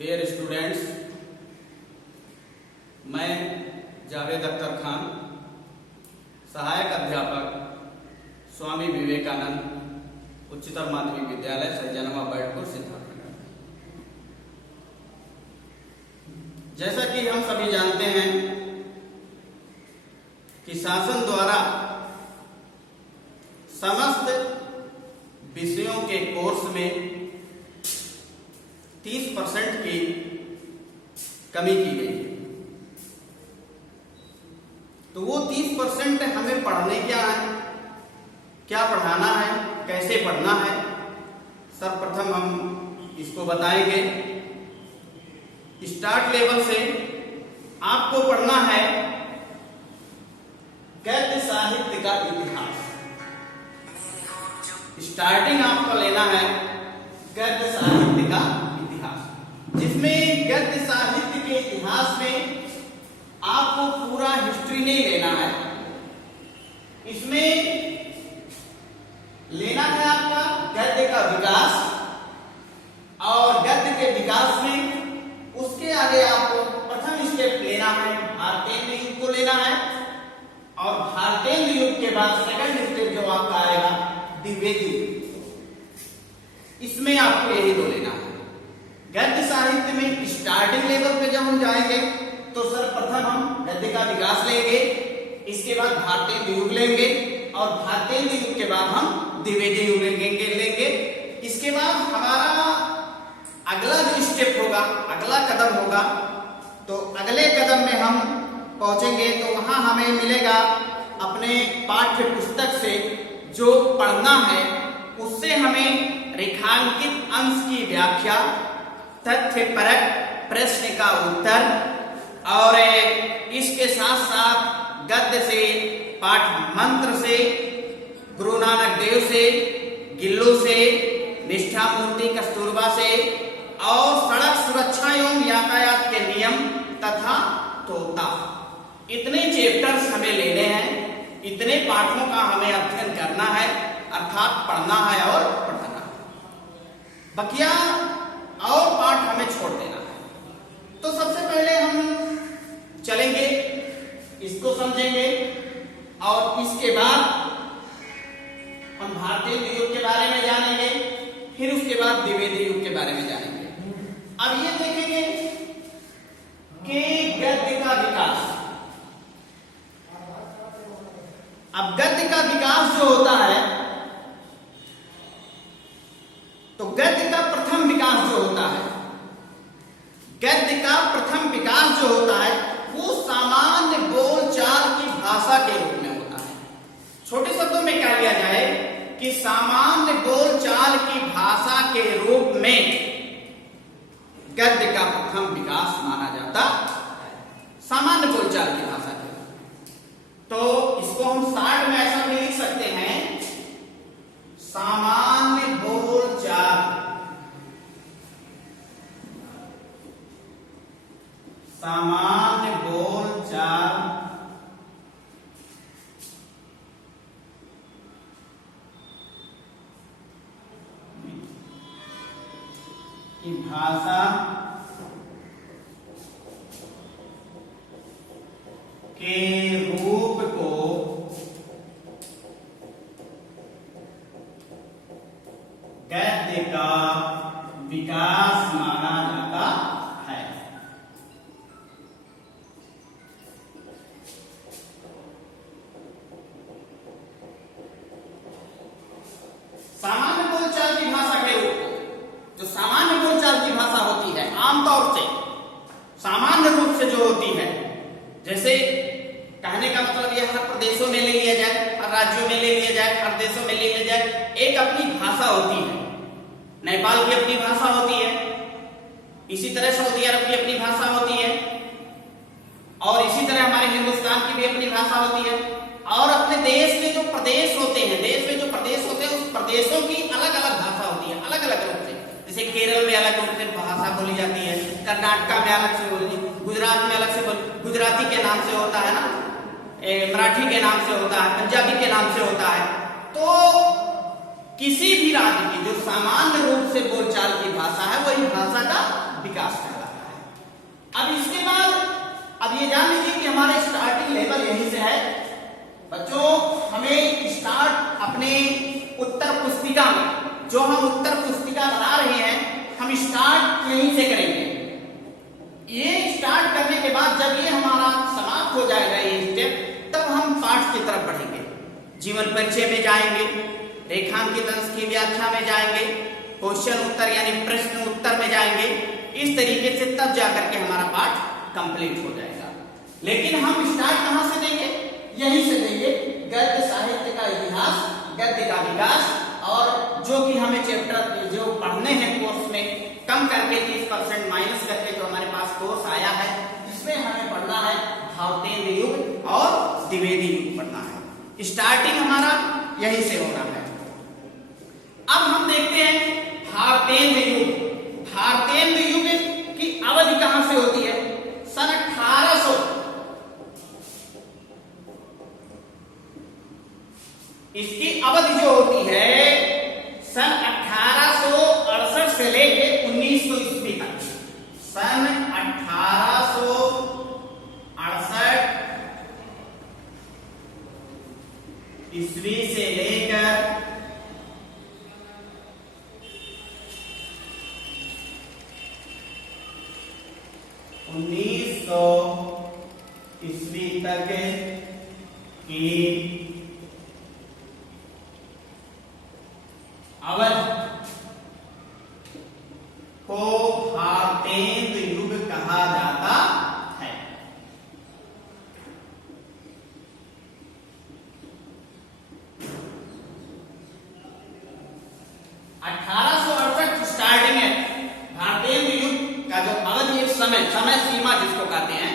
Dear students, मैं जावेद अख्तर खान, सहायक अध्यापक स्वामी विवेकानंद उच्चतर माध्यमिक विद्यालय सैजनवा बैठपुर सिद्धार्थनगर। जैसा कि हम सभी जानते हैं कि शासन द्वारा समस्त विषयों के कोर्स में 30% की कमी की गई है। तो वो 30% हमें पढ़ने क्या है, क्या पढ़ाना है, कैसे पढ़ना है, सर्वप्रथम हम इसको बताएंगे। स्टार्ट लेवल से आपको पढ़ना है गद्य साहित्य का इतिहास। स्टार्टिंग आपको लेना है गद्य साहित्य का इतिहास, जिसमें गद्य साहित्य के इतिहास में आपको पूरा हिस्ट्री नहीं लेना है। इसमें लेना है आपका गद्य का विकास, और गद्य के विकास में उसके आगे आपको प्रथम स्टेप लेना है भारतेंद्र युग को लेना है, और भारतेंद्र युग के बाद सेकंड स्टेप जो आपका आएगा द्विवेदी युग। इसमें आपको यही दो लेना है। गद्य साहित्य में स्टार्टिंग लेवल पे जब हम जाएंगे तो सर्वप्रथम हम गद्य का विकास लेंगे, इसके बाद भारतेंद्र युग लेंगे, और भारतेंद्र युग के बाद हम द्विवेदी युग लेंगे। इसके बाद हमारा अगला जो स्टेप होगा, अगला कदम होगा, तो अगले कदम में हम पहुंचेंगे तो वहां हमें मिलेगा अपने पाठ्य पुस्तक से जो पढ़ना है उससे हमें रेखांकित अंश की व्याख्या, तथ्यपरक प्रश्न का उत्तर, और इसके साथ साथ गद्य से, पाठ मंत्र से, गुरु नानक देव से, गिल्लू से, निष्ठा मूर्ति कस्तूरबा से, और सड़क सुरक्षा एवं यातायात के नियम तथा तोता, इतने चैप्टर्स हमें लेने हैं। इतने पाठों का हमें अध्ययन करना है, अर्थात पढ़ना है और पढ़ना है। बकिया और पाठ हमें छोड़ देना है। तो सबसे पहले हम चलेंगे, इसको समझेंगे, और इसके बाद हम भारतेंद्र युग के बारे में जानेंगे, फिर उसके बाद द्विवेदी युग के बारे में जानेंगे। अब ये देखेंगे कि गद्य का विकास। अब गद्य का विकास जो होता है, तो गद्य का प्रथम विकास जो होता है, गद्य का प्रथम विकास जो होता है वो सामान्य बोलचाल की भाषा के रूप में होता है। छोटे शब्दों में क्या लिया जाए कि सामान्य बोलचाल की भाषा के रूप में गद्य का प्रथम विकास माना जाता है, सामान्य बोलचाल की भाषा के। तो इसको हम शॉर्ट में ऐसा भी लिख सकते हैं, सामान्य बोलचाल, सामान्य बोलचाल की भाषा के रूप को गद्य का विकास माना जाता है। सामान्य बोलचाल की भाषा के रूप, जो सामान्य बोलचाल की भाषा होती है आमतौर से, सामान्य रूप से जो होती है, जैसे कहने का मतलब यह हर प्रदेशों में ले लिया जाए, हर राज्यों में ले लिया जाए, हर देशों में ले लिया जाए, एक अपनी भाषा होती है। नेपाल की अपनी भाषा होती है, इसी तरह सऊदी अरब की अपनी भाषा होती है, और इसी तरह हमारे हिंदुस्तान की भी अपनी भाषा होती है। और अपने देश में जो प्रदेश होते हैं, देश में जो प्रदेश होते हैं, उस प्रदेशों की अलग अलग भाषा होती है, अलग अलग रूप से। जैसे केरल में अलग रूप से भाषा बोली जाती है, कर्नाटक में अलग से बोली, गुजरात में अलग से गुजराती के नाम से होता है ना, मराठी के नाम से होता है, पंजाबी के नाम से होता है। तो किसी भी राज्य की जो सामान्य रूप से बोलचाल की भाषा है वही भाषा का विकास है। ये जान लीजिए कि हमारे स्टार्टिंग लेवल यहीं से है बच्चों। हमें स्टार्ट अपने उत्तर पुस्तिका में, जो हम उत्तर पुस्तिका बना रहे हैं, हम स्टार्ट यहीं से करेंगे। ये स्टार्ट करने के बाद जब ये हमारा समाप्त हो जाएगा ये स्टेप, तब हम पाठ की तरफ बढ़ेंगे। जीवन परिचय में जाएंगे, रेखांकित अंश की व्याख्या में जाएंगे, क्वेश्चन उत्तर यानी प्रश्न उत्तर में जाएंगे। इस तरीके से तब जाकर के हमारा पाठ कंप्लीट हो जाएगा। लेकिन हम स्टार्ट कहां से देंगे? यहीं से देंगे, गद्य साहित्य का इतिहास, गद्य का विकास, और जो कि हमें चैप्टर जो पढ़ने हैं कोर्स में कम करके 30% माइनस करके जो हमारे पास कोर्स आया है, इसमें हमें पढ़ना है भारतेंद्र युग और द्विवेदी युग पढ़ना है। स्टार्टिंग हमारा यहीं से होना है। अब हम देखते हैं भारतेंद्र युग। भारतेंद्र युग की अवधि कहां से होती है? सन 1800। इसकी अवधि जो होती है सन 1868 से लेके 1900 ईस्वी तक। सन 1868 ईस्वी से लेकर 1900 ईस्वी तक की अवधि को भारतेंद्र युग कहा जाता है। 1868 स्टार्टिंग है भारतेंद्र युग का जो अवधि, एक समय सीमा जिसको कहते हैं,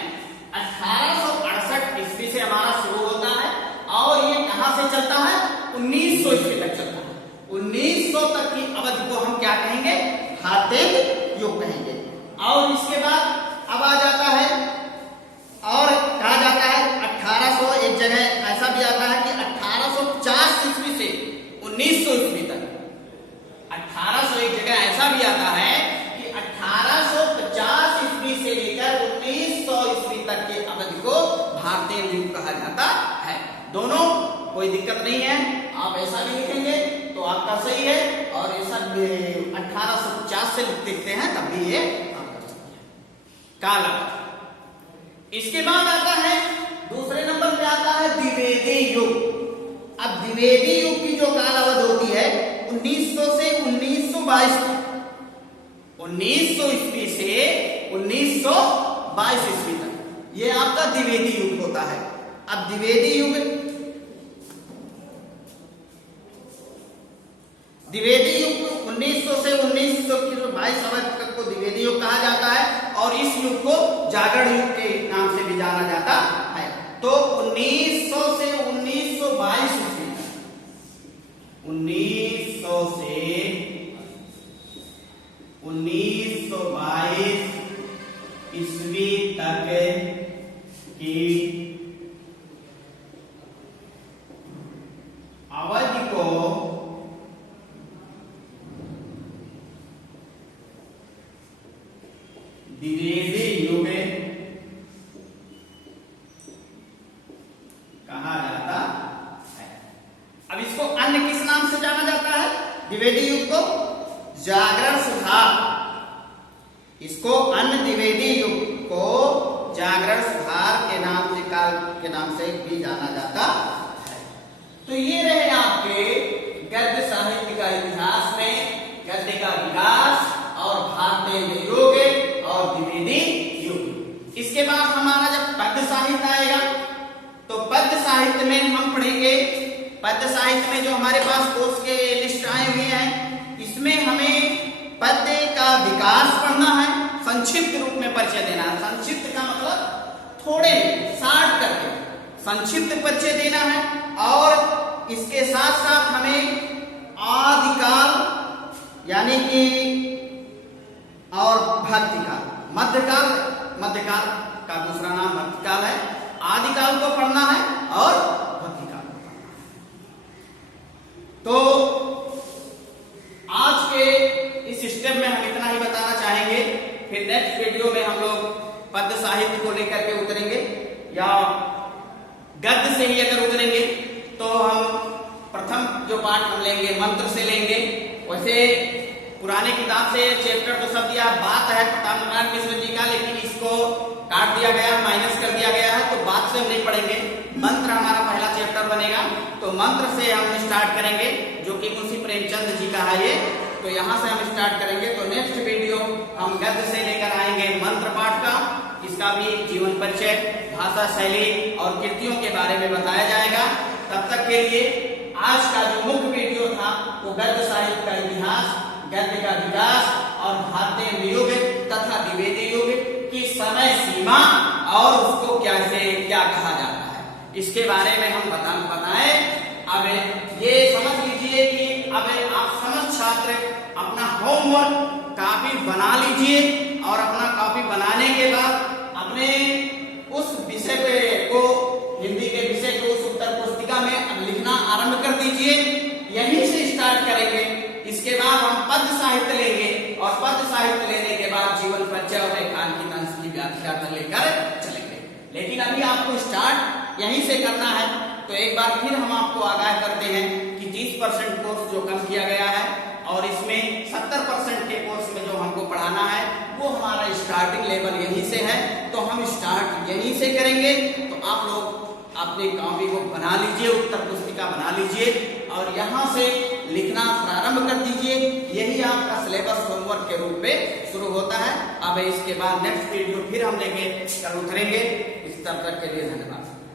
1868 ईस्वी से हमारा शुरू होता है और ये कहां से चलता है? 1900 ईस्वी तक चलता है। 1900 तक की अवधि को हम क्या कहेंगे? भारतेंद्र युग कहेंगे। और इसके बाद अब आ जाता है और कहा जाता है 1800, एक जगह ऐसा भी आता है कि 1850 ईस्वी से 1900 ईस्वी तक। 1800 एक जगह ऐसा भी आता है कि 1850 ईस्वी से लेकर 1900 ईस्वी तक की अवधि को भारतेंद्र युग कहा जाता है। दोनों कोई दिक्कत नहीं है, आप ऐसा भी लिखेंगे तो आपका सही है, और ऐसा 1850 से लिखते हैं तब भी ये काल। इसके बाद आता है दूसरे नंबर पे आता है द्विवेदी युग। अब द्विवेदी युग की जो काल अवधि होती है 1900 से 1922 तक। 1900 ईस्वी से 1922 ईस्वी तक ये आपका द्विवेदी युग होता है। अब द्विवेदी युग 1900 से 1922 अवधि तक को द्विवेदी युग कहा जाता है, और इस युग को जागरण युग के नाम से भी जाना जाता है। तो 1900 से 1922 ईस्वी तक, 1900 से 1922 ईस्वी तक की अवधि को द्विवेदी युग कहा जाता है। अब इसको अन्य किस नाम से जाना जाता है? द्विवेदी युग को जागरण सुधार, इसको अन्य द्विवेदी युग को जागरण सुधार के नाम से, काल के नाम से भी जाना जाता है। तो ये रहे आपके गद्य साहित्य का इतिहास में गद्य का विकास और भारतेंद्र युग और द्विवेदी युग। इसके बाद हमारा जब पद्य साहित्य आएगा तो पद्य साहित्य में हम पढ़ेंगे, पद्य साहित्य में जो हमारे पास कोर्स के लिस्ट आए हुए हैं, इसमें हमें पद्य का विकास पढ़ना है, संक्षिप्त रूप में परिचय देना है। संक्षिप्त का मतलब थोड़े शार्ट करके संक्षिप्त परिचय देना है, और इसके साथ साथ हमें आदिकाल यानी कि और भक्तिकाल, मध्यकाल का दूसरा नाम भक्तिकाल है, आदिकाल को पढ़ना है और भक्तिकाल को पढ़ना है। तो आज के इस स्टेप में हम इतना ही बताना चाहेंगे। फिर नेक्स्ट वीडियो में हम लोग पद्य साहित्य को लेकर के उतरेंगे या गद्य से ही अगर उतरेंगे तो हम प्रथम जो पाठ हम लेंगे मंत्र से लेंगे। वैसे पुराने किताब से चैप्टर तो सब दिया, बात है प्रताप नारायण मिश्र जी का, लेकिन इसको काट दिया गया, माइनस कर दिया गया है, तो बात से हम नहीं पढ़ेंगे। मंत्र हमारा पहला चैप्टर बनेगा, तो मंत्र से हम स्टार्ट करेंगे, जो कि मुंशी प्रेमचंद जी का है ये। तो यहाँ से हम स्टार्ट करेंगे। तो नेक्स्ट वीडियो हम गद्य से लेकर आएंगे मंत्र पाठ का, इसका भी जीवन परिचय, भाषा शैली और कृतियों के बारे में बताया जाएगा। तब तक के लिए आज का जो मुख्य वीडियो था वो गद्य साहित्य का इतिहास, गद्य का विकास और भारतीय युग तथा द्विवेदी युग की समय सीमा और उसको कैसे क्या कहा जाता है, इसके बारे में हम बताएं। अब ये समझ लीजिए कि अब आप समस्त छात्र अपना होमवर्क कॉपी बना लीजिए और अपना कॉपी बनाने के बाद अपने उस विषय को, हिंदी के विषय को उस उत्तर पुस्तिका में अब लिखना आरंभ कर दीजिए। यहीं से स्टार्ट करेंगे। इसके बाद हम पद्य साहित्य लेंगे और पद्य साहित्य लेने के बाद जीवन परिचय और रेखांकित अंश की व्याख्या कर लेकर चलेंगे। लेकिन अभी आपको स्टार्ट यहीं से करना है। तो एक बार फिर हम आपको आगाह करते हैं कि 30% कोर्स जो कम किया गया है और इसमें 70% के कोर्स में जो हमको पढ़ाना है वो हमारा स्टार्टिंग लेवल यहीं से है। तो हम स्टार्ट यहीं से करेंगे। तो आप लोग अपनी कॉपी को बना लीजिए, उत्तर पुस्तिका बना लीजिए और यहाँ से लिखना प्रारंभ कर दीजिए। यही आपका सिलेबस होमवर्क के रूप में शुरू होता है। अब इसके बाद नेक्स्ट वीडियो फिर हम लेके कल उतरेंगे। इस तब तक के लिए धन्यवाद।